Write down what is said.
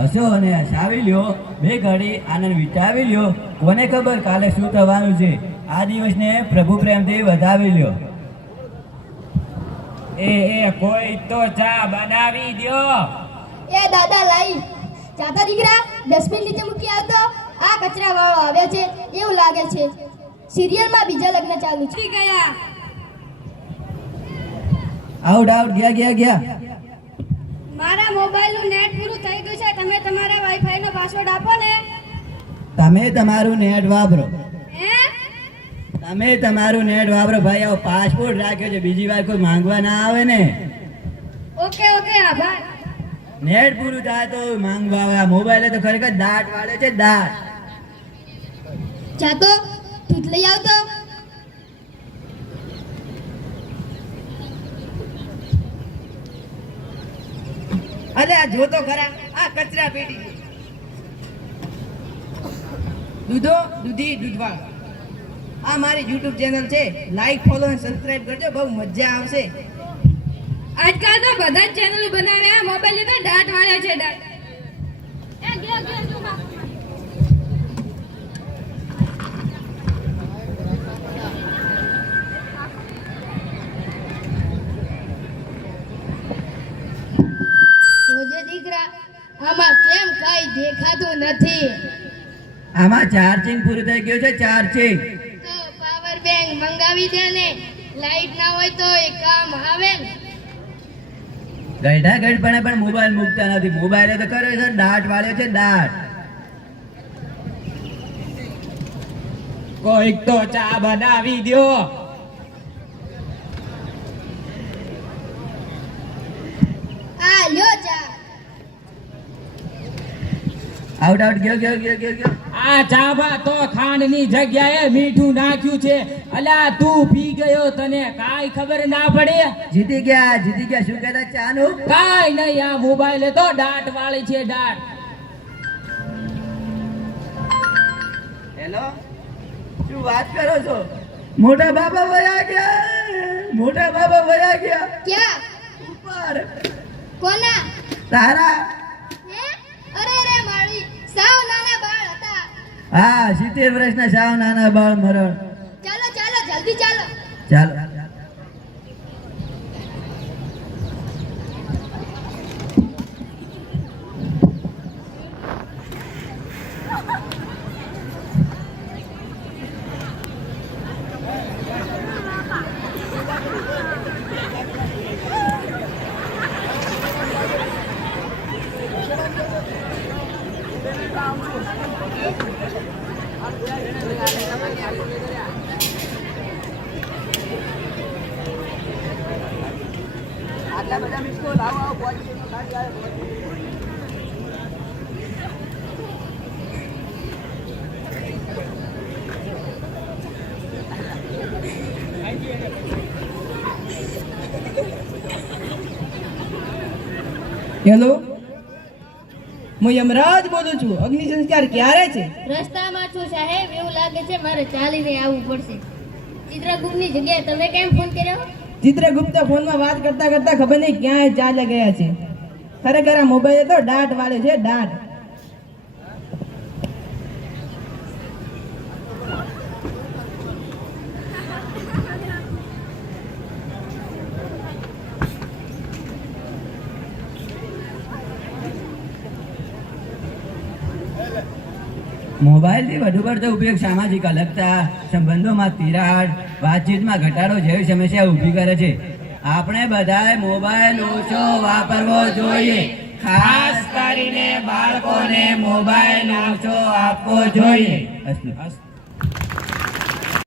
હસો અને હસાવી લ્યો, બે ઘડી આનંદ વિટાવી લ્યો. કોને ખબર કાલે શું થવાનું છે. આ દિવસને પ્રભુ પ્રેમથી વધાવી લ્યો. એ કોઈ તો ચા બનાવી દ્યો. એ દાદા લાઈ ચાતા દીકરા, ડસ્ટબિન નીચે મૂકી આવતો. આ કચરા વાળો આવે છે એવું લાગે છે. સિરિયલમાં બીજા લગ્ન ચાલુ છે. ગયા આઉટ આઉટ, ગયા. મારા મોબાઈલનું નેટ પૂરું થઈ ગયું છે. તમે તમારા વાઈફાઈ નો પાસવર્ડ આપો ને. તમે તમારું નેટ વાપરો. હે? તમે તમારું નેટ વાપરો ભાઈ. આવો પાસપોર્ટ રાખ્યો છે, બીજી વાર કોઈ માંગવા ના આવે ને. ઓકે આભાર. નેટ પૂરું થાય તો માંગવા આવે. આ મોબાઈલે તો ખરેખર દાટ વાળે છે, દાટ. ચાતો ઠીક લઈ આવતો. અલે આ જો તો ખરા, આ કચરા પેટી દૂધવાળ. આ મારી YouTube ચેનલ છે. લાઈક, ફોલો અને સબસ્ક્રાઇબ કરજો. બહુ મજા આવશે. આજકાલ તો બધા જ ચેનલ બનાવે. આ મોબાઈલ તો દાટ વાળે છે, દાટ. દીકરા, આમાં કેમ કઈ દેખાતું નથી? આમાં ચાર્જિંગ પૂરું થઈ ગયું છે, ચાર્જિંગ. તો પાવર બેંક મંગાવી દે ને. લાઈટ ના હોય તો એ કામ આવે ને. ગઈઢા ગઈઢપણે પણ મોબાઈલ મૂકતા નથી. મોબાઈલે તો ખરેખર દાટ વાળ્યો છે, દાટ. કોઈક તો ચા બનાવી દ્યો. આ લ્યો ચા. આઉટ ગયો. આ ચામાં તો ખાંડની જગ્યાએ મીઠું નાખ્યું છે. અલા તું પી ગયો, તને કાઈ ખબર ના પડે. જીતી ગયા. શું કહેતા ચાનું? કાઈ નહીં, આ મોબાઈલે તો દાટ વાળી છે, દાટ. હેલો, શું વાત કરો છો? મોટા બાબા વયા ગયા. ક્યાં? ઉપર. કોના? તારા. હે? અરે મારી સાવ નાના બાળ હતા. હા, 70 વર્ષના સાવ નાના બાળ મરણ. ચાલો જલ્દી ચાલો. ચાલો. હેલો, હું યમરાજ બોલું છું. અગ્નિ સંસ્કાર ક્યારે છે? રસ્તામાં છું સાહેબ. એવું લાગે છે મારે ચાલીને આવવું પડશે. ચિત્રગુપ્તની જગ્યાએ તમે કેમ ફોન કર્યો? ચિત્રગુપ્ત ફોનમાં વાત કરતા ખબર નહીં ક્યાં ચાલે ગયા છે. ખરેખર આ મોબાઈલ તો દાટ વાળે છે, દાટ. મોબાઈલથી વધુ પડતો ઉપયોગ સામાજિક અલગતા, સંબંધોમાં તિરાડ, વાતચીતમાં ઘટાડો જેવી સમસ્યા ઊભી કરે છે. આપણે બધાએ મોબાઈલ ઓછો વાપરવો જોઈએ. ખાસ કરીને બાળકોને મોબાઈલ ઓછો આપવો જોઈએ.